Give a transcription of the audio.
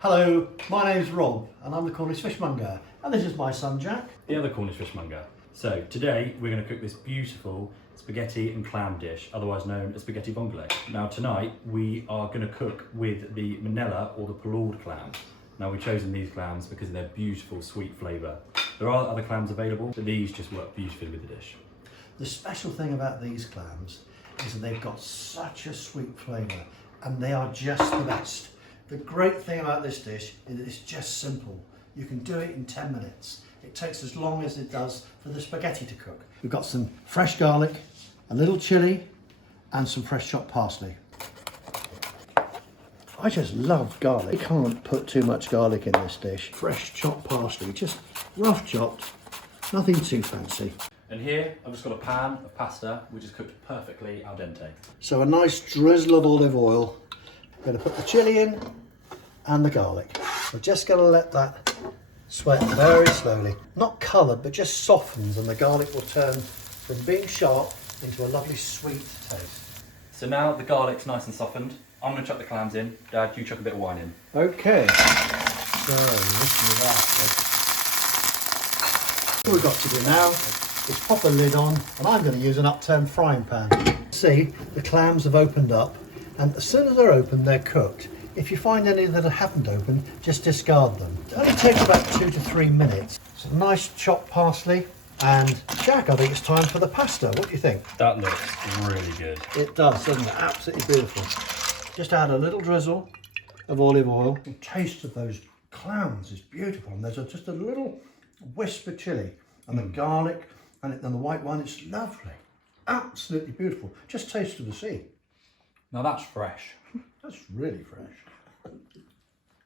Hello, my name's Rob and I'm the Cornish fishmonger, and this is my son Jack. The other Cornish fishmonger. So today we're going to cook this beautiful spaghetti and clam dish, otherwise known as spaghetti vongole. Now tonight we are going to cook with the Manila or the Palourde clams. Now we've chosen these clams because of their beautiful sweet flavour. There are other clams available, but these just work beautifully with the dish. The special thing about these clams is that they've got such a sweet flavour and they are just the best. The great thing about this dish is that it's just simple. You can do it in 10 minutes. It takes as long as it does for the spaghetti to cook. We've got some fresh garlic, a little chilli and some fresh chopped parsley. I just love garlic. You can't put too much garlic in this dish. Fresh chopped parsley, just rough chopped, nothing too fancy. And here I've just got a pan of pasta which is cooked perfectly al dente. So a nice drizzle of olive oil. I'm going to put the chilli in and the garlic. We're just going to let that sweat very slowly. Not coloured, but just softens, and the garlic will turn from being sharp into a lovely sweet taste. So now the garlic's nice and softened, I'm going to chuck the clams in. Dad, you chuck a bit of wine in. Okay. So listen to that. What we've got to do now is pop a lid on, and I'm going to use an upturned frying pan. See, the clams have opened up, and as soon as they're open, they're cooked. If you find any that haven't opened, just discard them. It only takes about 2 to 3 minutes. Some nice chopped parsley, and Jack, I think it's time for the pasta. What do you think? That looks really good. It does, doesn't it? Absolutely beautiful. Just add a little drizzle of olive oil. The taste of those clams is beautiful, and there's just a little wisp of chilli, and the garlic and the white wine. It's lovely, absolutely beautiful. Just taste of the sea. Now that's fresh. That's really fresh.